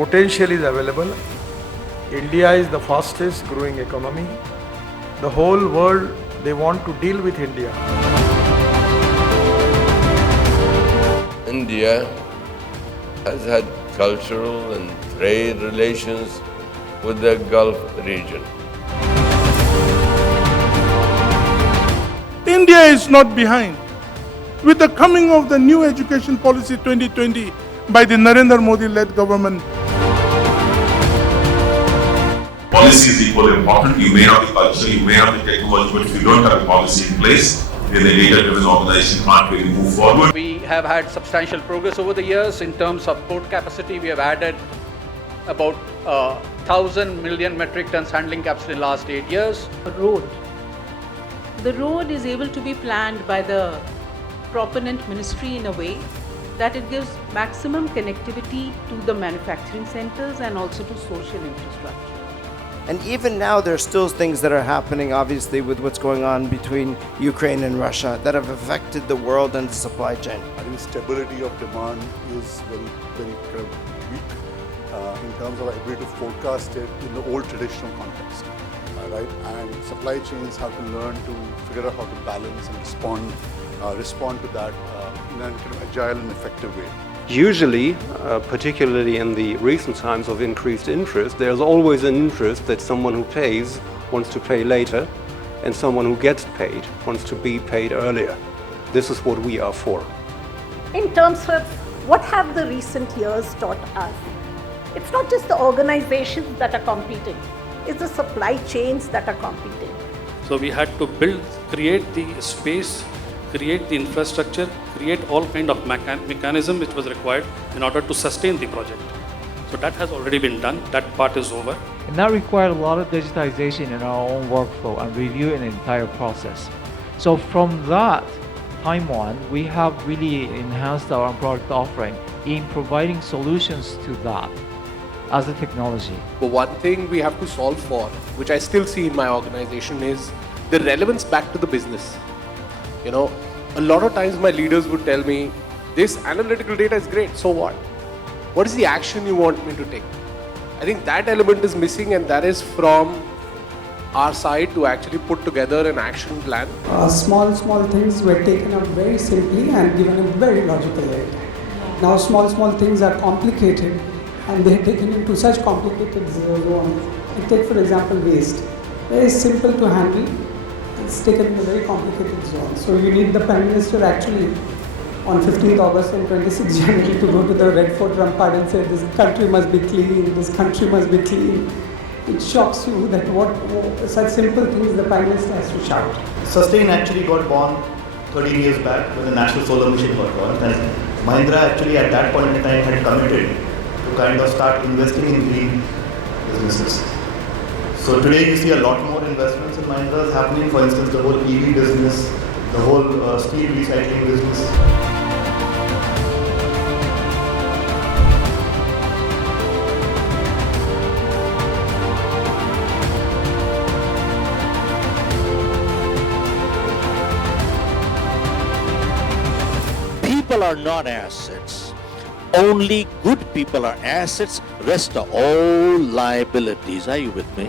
potential is available. India is the fastest growing economy. The whole world, they want to deal with India. India has had cultural and trade relations with the Gulf region. India is not behind. With the coming of the new education policy 2020 by the Narendra Modi-led government, policy is equally important. You may have the culture, you may have the technology, but if you don't have a policy in place, then the data-driven organization can't really move forward. We have had substantial progress over the years in terms of port capacity. We have added about 1,000 million metric tons handling capacity in the last 8 years. The road is able to be planned by the proponent ministry in a way that it gives maximum connectivity to the manufacturing centers and also to social infrastructure. And even now, there are still things that are happening, obviously, with what's going on between Ukraine and Russia that have affected the world and the supply chain. I think stability of demand is very, very weak in terms of our ability to forecast it in the old traditional context, right? And supply chains have to learn to figure out how to balance and respond to that in a kind of agile and effective way. Usually, particularly in the recent times of increased interest, there's always an interest that someone who pays wants to pay later and someone who gets paid wants to be paid earlier. This is what we are for. In terms of what have the recent years taught us, it's not just the organizations that are competing, it's the supply chains that are competing. So we had to create the space, create the infrastructure, create all kind of mechanism which was required in order to sustain the project. So that has already been done, that part is over. And that required a lot of digitization in our own workflow and review an entire process. So from that time on, we have really enhanced our product offering in providing solutions to that as a technology. But one thing we have to solve for, which I still see in my organization, is the relevance back to the business. You know, a lot of times my leaders would tell me, this analytical data is great, so what? What is the action you want me to take? I think that element is missing, and that is from our side to actually put together an action plan. Small things were taken up very simply and given a very logical way. Now small things are complicated and they are taken into such complicated zones. Take for example waste. Very simple to handle. It's taken in a very complicated zone. So you need the Prime Minister actually on 15th August and 26th January to go to the Red Fort Rampart and say this country must be clean, this country must be clean. It shocks you that what such simple things the Prime Minister has to shout. Sustain actually got born 13 years back when the National Solar Mission got born, and Mahindra actually at that point in time had committed to kind of start investing in green businesses. So today you see a lot more investments in Mahindra happening, for instance the whole EV business, the whole steel recycling business. People are not assets. Only good people are assets. Rest are all liabilities. Are you with me?